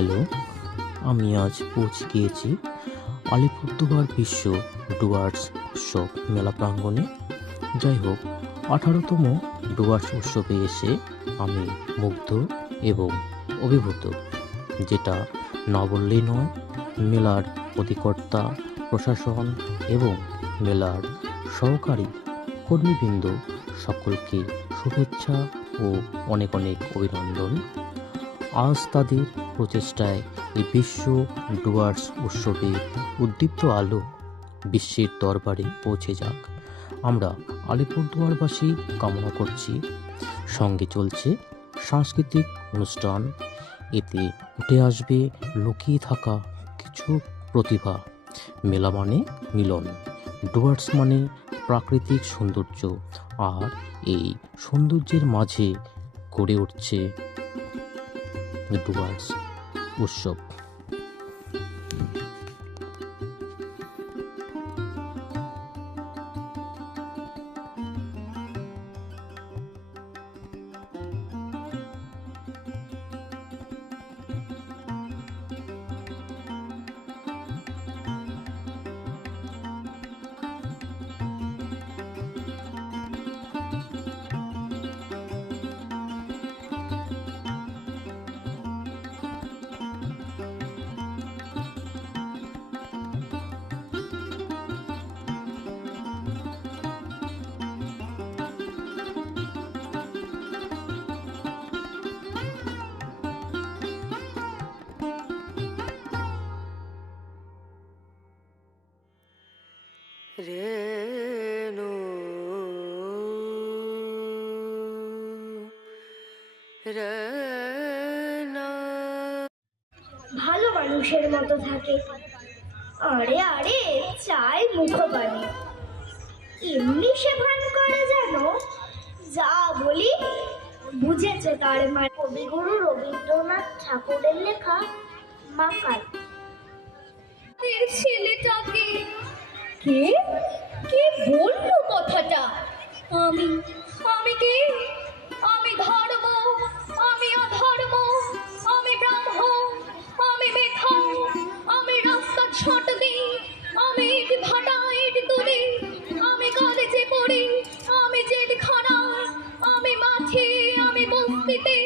Hello, আমি আজ পৌঁছে গিয়েছি আলিপুরদুয়ার বিশ্ব ডুয়ার্স উৎসব মেলা প্রাঙ্গণে। যাই হোক, 18তম ডুয়ার্স উৎসবে এসে আমি মুগ্ধ এবং অভিভূত, যেটা না বললেই নয়। মেলার অধিকর্তা, প্রশাসন এবং মেলার সহকারী কর্মীবৃন্দ সকলকে শুভেচ্ছা ও অনেক অনেক অভিনন্দন। আজ তাদের প্রচেষ্টায় এই বিশ্ব ডুয়ার্স উৎসবে উদ্দীপ্ত আলো বিশ্বের দরবারে পৌঁছে যাক, আমরা আলিপুরদুয়ারবাসী কামনা করছি। সঙ্গে চলছে সাংস্কৃতিক অনুষ্ঠান, এতে উঠে আসবে লুকিয়ে থাকা কিছু প্রতিভা। মেলা মানে মিলন, ডুয়ার্স মানে প্রাকৃতিক সৌন্দর্য, আর এই সৌন্দর্যের মাঝে গড়ে উঠছে ডুয়ার্স উৎসব। রেণু রেনা ভালো মানুষের মতো থাকে। আরে আরে চাই মুখবাণী, এমনি সে ভান করে যেন যা বলি বুঝেছে তার মানে। কবিগুরু রবীন্দ্রনাথ ঠাকুরের লেখা মাকাল। ছেলেটাকে কে কে বললো কথাটা? আমি আমি কে? আমি ধর্ম, আমি অধর্ম, আমি ব্রাহ্মণ, আমি মেধা, আমি রাস্তা ছোট দিই, আমি ইট ভাটা ইট তুলি, আমি কলেজে পড়ি, আমি জেলখানায়, আমি মাঠে, আমি বস্তিতে।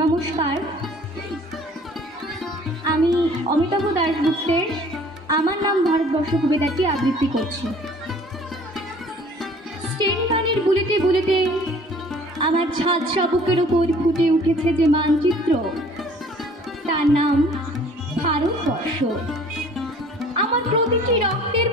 নমস্কার, আমি অমিতাভ দাশগুপ্তের আমার নাম ভারতবর্ষ কবিতাটি আবৃত্তি করছি। স্টেন গানের বুলেটে বুলেটে আমার ছাদ শাবকের ওপর ফুটে উঠেছে যে মানচিত্র, তার নাম ভারতবর্ষ। আমার প্রতিটি রক্তের